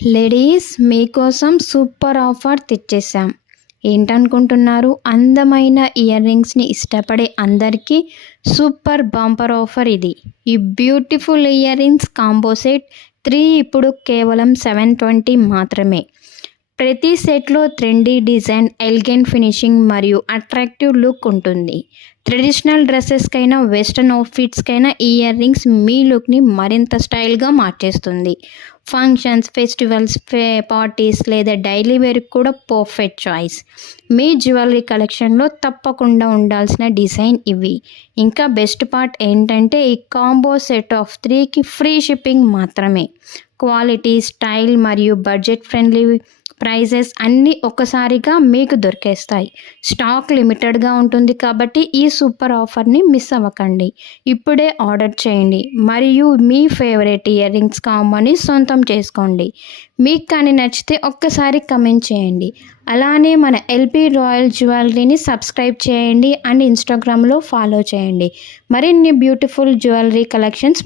Ladies మీకోసం super offer తెచ్చేసాం. ఏంటనుకుంటున్నారు? అందమైన year రింగ్స్ని ఇష్టపడే అందరికీ సూపర్ బంపర్ ఆఫర్ ఇది. ఈ beautiful ear rings combo set 3 ఇప్పుడు కేవలం 720 మాత్రమే. ప్రతి సెట్లో ట్రెండీ డిజైన్, ఎలిగెంట్ ఫినిషింగ్ మరియు అట్రాక్టివ్ లుక్ ఉంటుంది. ట్రెడిషనల్ డ్రెస్సెస్కైనా, వెస్ట్రన్ అవుట్ఫిట్స్కైనా ఈ ఇయర్ రింగ్స్ మీ లుక్ని మరింత స్టైల్గా మార్చేస్తుంది. ఫంక్షన్స్, ఫెస్టివల్స్, పార్టీస్ లేదా డైలీ వేర్కి కూడా పర్ఫెక్ట్ చాయిస్. మీ జ్యువెలరీ కలెక్షన్లో తప్పకుండా ఉండాల్సిన డిజైన్ ఇవి. ఇంకా బెస్ట్ పార్ట్ ఏంటంటే ఈ కాంబో సెట్ ఆఫ్ 3కి ఫ్రీ షిప్పింగ్ మాత్రమే. క్వాలిటీ, స్టైల్ మరియు బడ్జెట్ ఫ్రెండ్లీ ప్రైజెస్ అన్నీ ఒక్కసారిగా మీకు దొరికేస్తాయి. స్టాక్ లిమిటెడ్గా ఉంటుంది కాబట్టి ఈ సూపర్ ఆఫర్ని మిస్ అవ్వకండి. ఇప్పుడే ఆర్డర్ చేయండి మరియు మీ ఫేవరెట్ ఇయర్ రింగ్స్ కాంబోని సొంతం చేసుకోండి. మీకు కానీ నచ్చితే ఒక్కసారి కమెంట్ చేయండి. అలానే మన ఎల్బీ రాయల్ జ్యువెలరీని సబ్స్క్రైబ్ చేయండి అండ్ ఇన్స్టాగ్రామ్లో ఫాలో చేయండి. మరిన్ని బ్యూటిఫుల్ జ్యువెలరీ కలెక్షన్స్